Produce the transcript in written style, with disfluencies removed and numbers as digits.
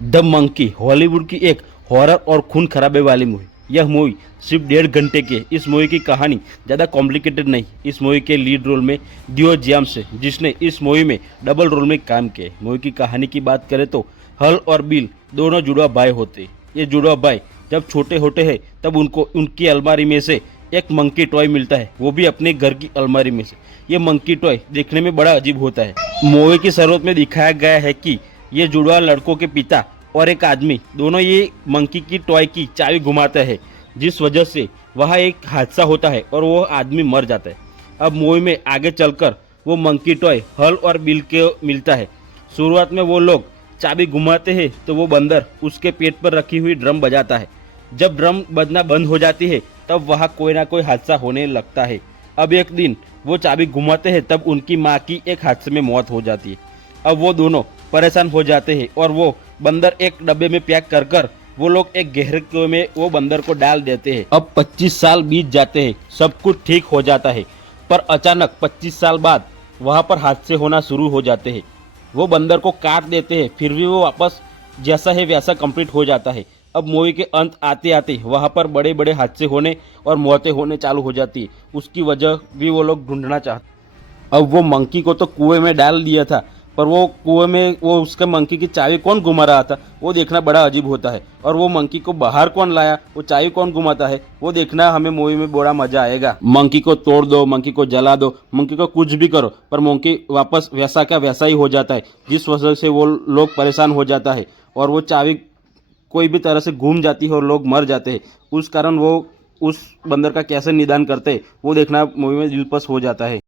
The monkey Hollywood की एक horror और खून खराबे वाली मूवी। यह मूवी सिर्फ 1.5 घंटे की है। इस मूवी की कहानी ज़्यादा कॉम्प्लिकेटेड नहीं। इस मूवी के लीड रोल में दियो जेम्स है, जिसने इस मूवी में डबल रोल में काम किया है। मूवी की कहानी की बात करें तो हल और बिल दोनों जुड़वा भाई होते हैं। ये जुड़वा भाई जब छोटे होते हैं तब उनको उनकी अलमारी में से एक मंकी टॉय मिलता है, वो भी अपने घर की अलमारी में से। ये मंकी टॉय देखने में बड़ा अजीब होता है। मूवी की शुरुआत में दिखाया गया है कि ये जुड़वा लड़कों के पिता और एक आदमी दोनों ये मंकी की टॉय की चाबी घुमाते हैं, जिस वजह से वहाँ एक हादसा होता है और वो आदमी मर जाता है। अब मूवी में आगे चलकर वो मंकी टॉय हल और बिल के मिलता है। शुरुआत में वो लोग चाबी घुमाते हैं तो वो बंदर उसके पेट पर रखी हुई ड्रम बजाता है। जब ड्रम बजना बंद हो जाती है तब वहाँ कोई ना कोई हादसा होने लगता है। अब एक दिन वो चाबी घुमाते हैं तब उनकी माँ की एक हादसे में मौत हो जाती है। अब वो दोनों परेशान हो जाते हैं और वो बंदर एक डब्बे में पैक कर कर वो लोग एक गहरे कुएं में वो बंदर को डाल देते हैं। अब 25 साल बीत जाते हैं, सब कुछ ठीक हो जाता है, पर अचानक 25 साल बाद वहाँ पर हादसे होना शुरू हो जाते हैं। वो बंदर को काट देते हैं, फिर भी वो वापस जैसा है वैसा कंप्लीट हो जाता है। अब मूवी के अंत आते आते वहाँ पर बड़े बड़े हादसे होने और मौतें होने चालू हो जाती है। उसकी वजह भी वो लोग ढूंढना चाहते। अब वो मंकी को तो कुएं में डाल दिया था, पर वो कुएं में वो उसके मंकी की चाबी कौन घुमा रहा था वो देखना बड़ा अजीब होता है। और वो मंकी को बाहर कौन लाया, वो चाबी कौन घुमाता है, वो देखना हमें मूवी में बड़ा मजा आएगा। मंकी को तोड़ दो, मंकी को जला दो, मंकी को कुछ भी करो, पर मंकी वापस वैसा का वैसा ही हो जाता है, जिस वजह से वो लोग परेशान हो जाता है और वो चाबी कोई भी तरह से घूम जाती है और लोग मर जाते हैं। उस कारण वो उस बंदर का कैसे निदान करते हैं वो देखना मूवी में दिलचस्प हो जाता है।